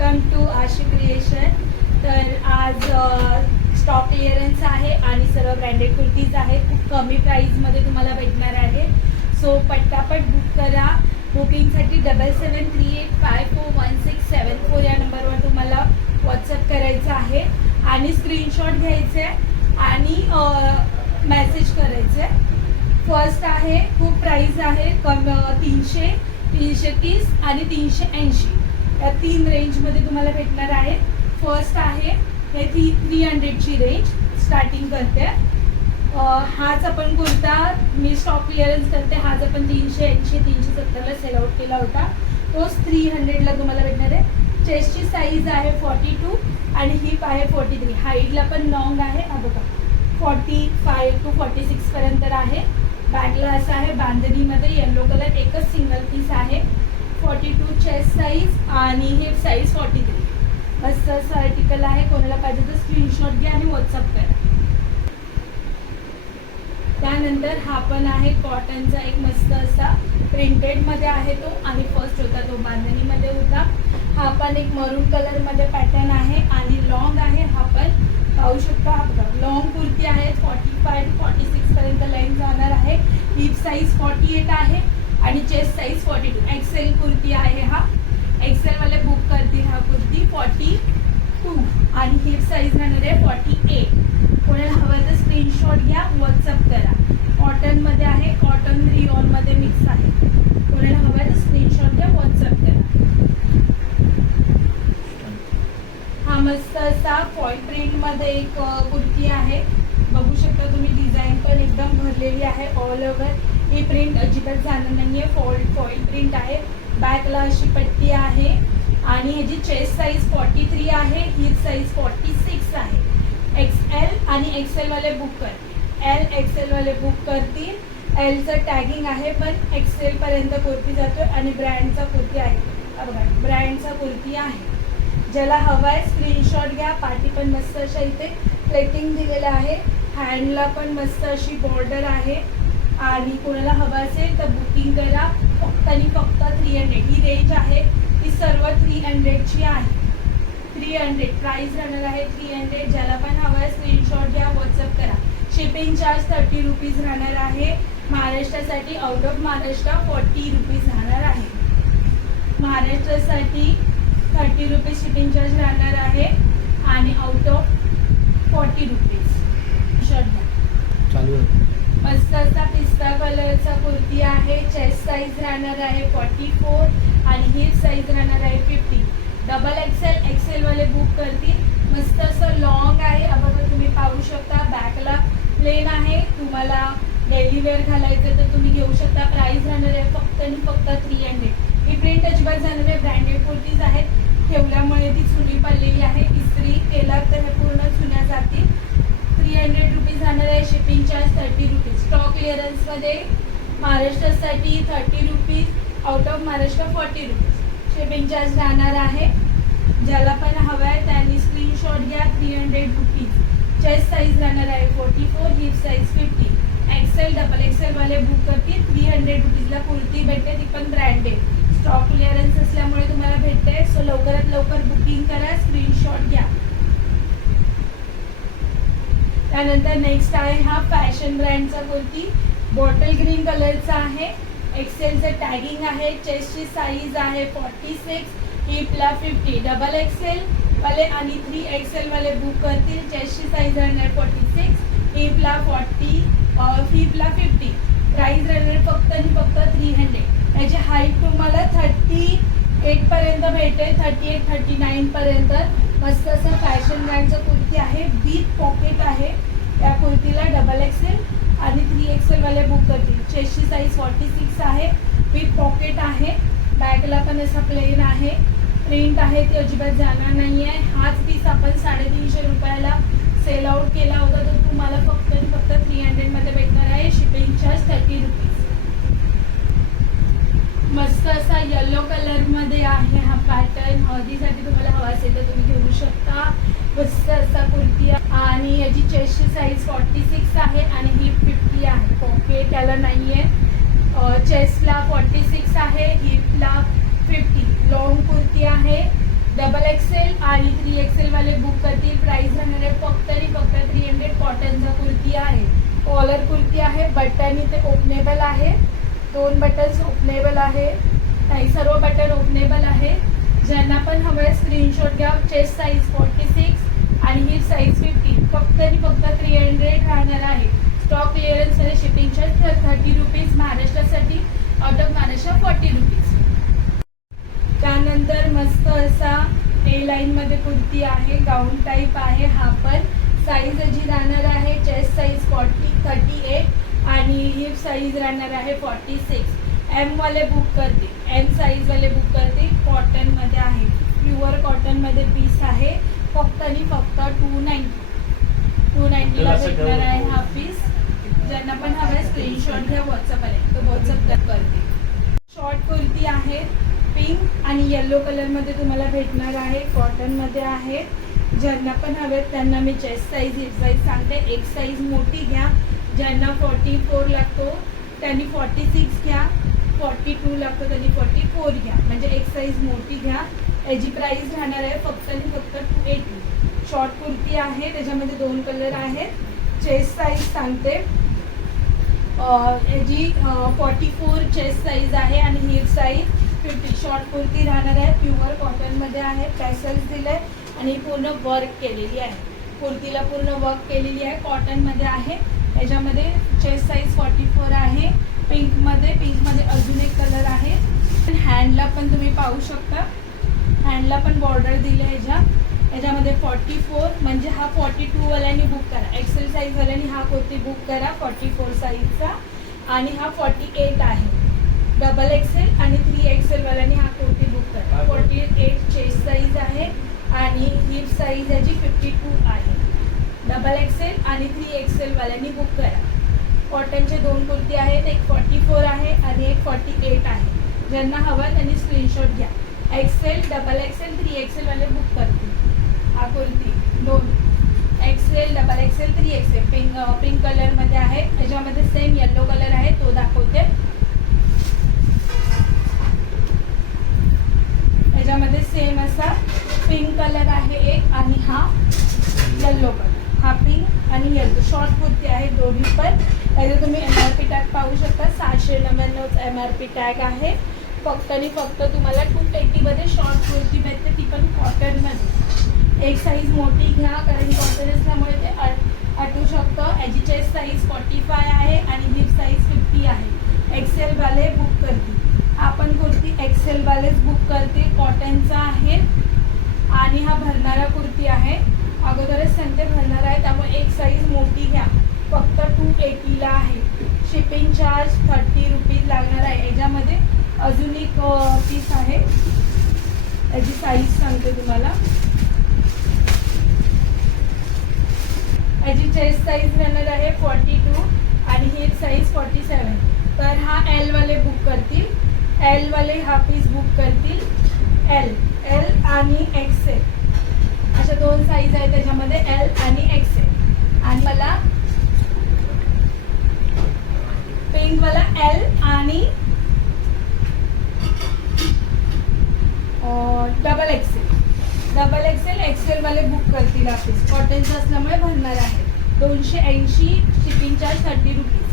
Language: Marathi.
वेलकम टू आशी क्रिएशन. तर आज स्टॉक क्लिअरन्स आहे आणि सर्व ब्रँडेड कुर्तीज आहेत. खूप कमी प्राईजमध्ये तुम्हाला भेटणार आहे. सो पटापट बुक करा. बुकिंगसाठी 7738541674 या नंबरवर तुम्हाला व्हॉट्सअप करायचं आहे आणि स्क्रीनशॉट घ्यायचे आणि मेसेज करायचे. फर्स्ट आहे, खूप प्राईज आहे, 300, 330 आणि 380 या 3 रेंजमध्ये तुम्हाला भेटणार आहे. फर्स्ट आहे हे 300ची रेंज स्टार्टिंग करते. हाच आपण कुर्ता मी स्टॉक क्लिअरन्स करते. हाच आपण 380 370ला सेल आउट केला होता. तोच 300ला तुम्हाला भेटणार आहे. चेस्टची साईज आहे 42 आणि हिप आहे 43. हाईटला पण लॉंग आहे. हा बघा 45 to 46 पर्यंत आहे. बॅकला असं आहे बांधणीमध्ये येलो कलर, एकच सिंगल पीस आहे. 42 चेस्ट साईज आणि हिप साईज 43. मस्त असं आर्टिकल आहे. कोणाला पाहिजे तर स्क्रीनशॉट घ्या आणि व्हॉट्सअप करा. त्यानंतर हा पण आहे कॉटनचा एक मस्त असा प्रिंटेडमध्ये आहे तो, आणि फर्स्ट होता तो बांधणीमध्ये होता. हा पण एक मरून कलरमध्ये पॅटर्न आहे आणि लॉंग आहे. हा पण पाहू शकता. हा बघा लॉंग कुर्ती आहे. 45 to 46 पर्यंत लेंथ जाणार आहे. हिप साईज 48 आहे आणि चेस्ट साईज 42. एक्सेल कुर्ती आहे. हा एक्सेलवाले बुक करतील हा कुर्ती. 42 आणि हिप साईज राहणार आहे 48. कोणाला हवं तर स्क्रीनशॉट घ्या, व्हॉट्सअप करा. कॉटनमध्ये आहे, कॉटन रिऑनमध्ये मिक्स आहे. कोणाला हवं तर स्क्रीनशॉट घ्या, व्हॉट्सअप करा. हा मस्त असा फॉईल प्रिंटमध्ये एक कुर्ती आहे. बघू शकता तुम्ही. डिझाईन पण एकदम भरलेली आहे ऑल ओव्हर. ही प्रिंट अजिबात जाणार नाही आहे. फॉईल प्रिंट आहे. बॅकला अशी पट्टी आहे आणि ह्याची चेस्ट साईज 43 आहे. हिप साईज 46 आहे. XL आणि XLवाले बुक कर. XLवाले बुक करतील. Lचं टॅगिंग आहे पण XLपर्यंत कुर्ती जातो आणि ब्रँडचा कुर्ती आहे. बघा ब्रँडचा कुर्ती आहे. ज्याला हवा आहे स्क्रीनशॉट घ्या. पाठी पण मस्त अशा इथे प्लेटिंग दिलेलं आहे. हँडला पण मस्त अशी बॉर्डर आहे आणि कोणाला हवं असेल तर बुकिंग करा. फक्त आणि फक्त 300 ही रेंज आहे. ही सर्व 300ची आहे. 300 प्राईस राहणार आहे. 300. ज्याला पण हवं आहे स्क्रीनशॉट घ्या, व्हॉट्सअप करा. शिपिंग चार्ज 30 रुपीज राहणार आहे. महाराष्ट्रासाठी, आउट ऑफ महाराष्ट्र 40 रुपीज राहणार आहे. महाराष्ट्रासाठी 30 रुपीज शिपिंग चार्ज राहणार आहे आणि आउट ऑफ 40 रुपीज. शर्ट घ्या. चालू आहे. मस्त असा पिस्ता कलरचा कुर्ती आहे. चेस्ट साईज राहणार आहे 44 आणि हिप साईज राहणार आहे 50. XL वाले बुक करतील. मस्त असं लॉंग आहे. बघा तुम्ही पाहू शकता. बॅकला प्लेन आहे. तुम्हाला डेली वेअर घालायचं तर तुम्ही घेऊ शकता. प्राईस राहणार आहे फक्त आणि फक्त 300. ही प्रिंट अजिबात जाणार आहे. ब्रँडेड कुर्तीज आहेत. ठेवल्यामुळे ती चुनी पडलेली आहे. इस्त्री केला तर हे पूर्ण चुन्या जातील. 300 रुपीज राहणार आहे. Shipping charge 30 rupees. स्टॉक क्लिअरन्समध्ये महाराष्ट्रासाठी 30 rupees, out of Maharashtra 40 rupees shipping charge राहणार आहे. ज्याला पण हवं आहे त्यांनी स्क्रीनशॉट घ्या. 300 रुपीज. चेस्ट साईज राहणार आहे 44, हिप साईज 50. XL वाले बुक करतील. 300 रुपीजला कुर्ती भेटते, ती पण ब्रँडेड. स्टॉक क्लिअरन्स असल्यामुळे तुम्हाला भेटते. सो लवकरात लवकर बुकिंग करा, स्क्रीनशॉट घ्या. त्यानंतर नेक्स्ट आहे हा फॅशन ब्रँडचा कुर्ती. बॉटल ग्रीन कलरचा आहे. एक्सेलचं टॅगिंग आहे. चेस्टची साईज आहे 46, हिपला 50. XL वाले आणि 3XL वाले बुक करतील. चेस्टची साईज राहणार 46, हिपला 40, हिपला 50. प्राईस राहणार फक्त आणि फक्त 300. याची हाईट तुम्हाला 38 पर्यंत भेटेल. 38, 39 पर्यंत. मस्त असं फॅशन ब्रँडचं कुर्ती आहे. विथ पॉकेट आहे. या कुर्तीला XL आणि 3XL वाले बुक करतील. चेस्टची साईज 46 आहे. विथ पॉकेट आहे. बॅकला पण असा प्लेन आहे. प्रिंट आहे ती अजिबात जाणार नाही आहे. हाच पीस आपण 350 रुपयाला सेल आउट केला होता. तो तुम्हाला फक्त आणि फक्त 300मध्ये भेटणार आहे. Shipping charge 30 rupees. मस्त असा येलो कलरमध्ये आहे हा पॅटर्न. हळदीसाठी तुम्हाला हवा असेल तर तुम्ही घेऊ शकता. मस्त असा कुर्ती आणि याची चेस्टची साईज 46 आहे आणि हिप 50 आहे. पॉकेट याला नाही आहे. चेस्टला 46 आहे, हिपला 50. लॉंग कुर्ती आहे. आणि 3XL वाले बुक करतील. प्राइस राहणार आहे फक्त आणि फक्त 300. कॉटनचा कुर्ती आहे, कॉलर कुर्ती आहे, बटन इथे ओपनेबल आहे, 2 बटन्स ओपनेबल आहे, नाही सर्व बटन ओपनेबल आहे. ज्यांना पण हवं स्क्रीनशॉट घ्या. चेस्ट साईज 46 आणि हिप साईज 50. फक्त आणि फक्त 300 राहणार आहे. स्टॉक क्लिअरन्स मध्ये शिपिंग चार्ज 30 रुपीज. महाराष्ट्रासाठी आउट ऑफ महाराष्ट्र 40 रुपीज. त्यानंतर मस्त असा ए लाईन मध्ये कुर्ती आहे, गाऊन टाईप आहे. हा पण साईज जी राहणार आहे चेस्ट साईज 38 आणि हिप साईज राहणार आहे 46. एम वाले बुक करते, एम साईज वाले बुक करते. कॉटन मध्ये आहे, प्युअर कॉटन मध्ये पीस आहे. फक्त आणि फक्त 290 ला भेटणार आहे हा पीस. ज्यांना पण हवं स्क्रीनशॉट घ्या व्हॉट्सअप आले तर व्हॉट्सअप करते. शॉर्ट कुर्ती आहे, पिंक आणि येलो कलर मध्ये तुम्हाला भेटणार आहे. कॉटन मध्ये आहे. ज्यांना पण हवेत त्यांना मी चेस्ट साईज हिप साईज सांगते. एक साईज मोठी घ्या. ज्यांना 44 लागतो त्यांनी 46 घ्या, 42 लागतो त्यांनी 44 घ्या. म्हणजे एक साईज मोठी घ्या. याची प्राइस राहणार आहे फक्त आणि फक्त 280. शॉर्ट कुर्ती आहे, त्याच्यामध्ये 2 कलर आहेत. चेस्ट साईज सांगते. याची 44 चेस्ट साईज आहे आणि हिप साईज 50. शॉर्ट कुर्ती राहणार आहे, प्युअर कॉटन मध्ये आहे. टॅसल्स दिले आणि पूर्ण वर्क केलेली आहे. कुर्तीला पूर्ण वर्क केलेली आहे, कॉटन मध्ये आहे. याच्यामध्ये चेस्ट साईज 44 आहे. पिंक मध्ये अजून एक कलर आहे. हँडला पण तुम्ही पाहू शकता, हँडला पण बॉर्डर दिले याच्यामध्ये 44 म्हणजे हा 42 वाल्यांनी बुक करा. एक्सेल साईज वाल्यांनी हा कुर्ती बुक करा 44 साईजचा. आणि हा 48 आहे. डबल एक्सेल आणि 3XL वाल्यांनी हा कुर्ती बुक करा. 48 चेस्ट साईज आहे आणि हिप साईज याची 52 आहे. डबल एक्सेल आणि 3XL वाल्यांनी बुक करा. कॉटनचे 2 कुर्ती आहेत, एक 44 आहे आणि एक 48 आहे. ज्यांना हवा त्यांनी स्क्रीनशॉट घ्या. एक्सेल, डबल एक्सेल, 3XL वाले बुक करतील. हा kurti 2 XL, double XL, 3XL pink colour मध्ये आहे. त्याच्यामध्ये सेम येलो कलर आहे, तो दाखवते. याच्यामध्ये सेम असा पिंक कलर आहे एक आणि हा येल्लो कलर. हा पिंक आणि येल्लो शॉर्ट कुर्ती आहे दोन्ही पण. त्याचे तुम्ही MRP टॅग पाहू शकता. 799 MRP टॅग आहे. फक्त आणि फक्त तुम्हाला 280 मध्ये शॉर्ट कुर्ती भेटते, ती पण कॉटन मध्ये. एक साईज मोठी घ्या कारण कॉटन असल्यामुळे ते आटू शकतं. याची चेस्ट साईज 45 आहे आणि हिप साईज 50 आहे. एक्सेल वाले बुक करतील. आपण कुर्ती एक्सेल वालेच बुक करते. कॉटनचा आहे आणि हा भरणारा कुर्ती आहे. अगोदरच सांगते भरणारा आहे, त्यामुळे एक साईज मोठी घ्या. फक्त 280 ला आहे. शिपिंग चार्ज 30 रुपीज लागणार आहे. याच्यामध्ये अजून एक पीस आहे, याची साईज सांगते तुम्हाला. याची चेस्ट साईज राहणार आहे 42 आणि हिप साईज 47. तर हा L वाले बुक करतील. L वाले हा पीस बुक करतील. L आणि XL अशा 2 साईज आहेत त्याच्यामध्ये, L आणि XL. आणि मला पिंक वाला L आणि डबल एक्सेल एक्सेल वाले बुक करतील. हा पीस कॉटनचा असल्यामुळे भरणार आहे. 280 शिपिंग चार्ज 30 रुपीज.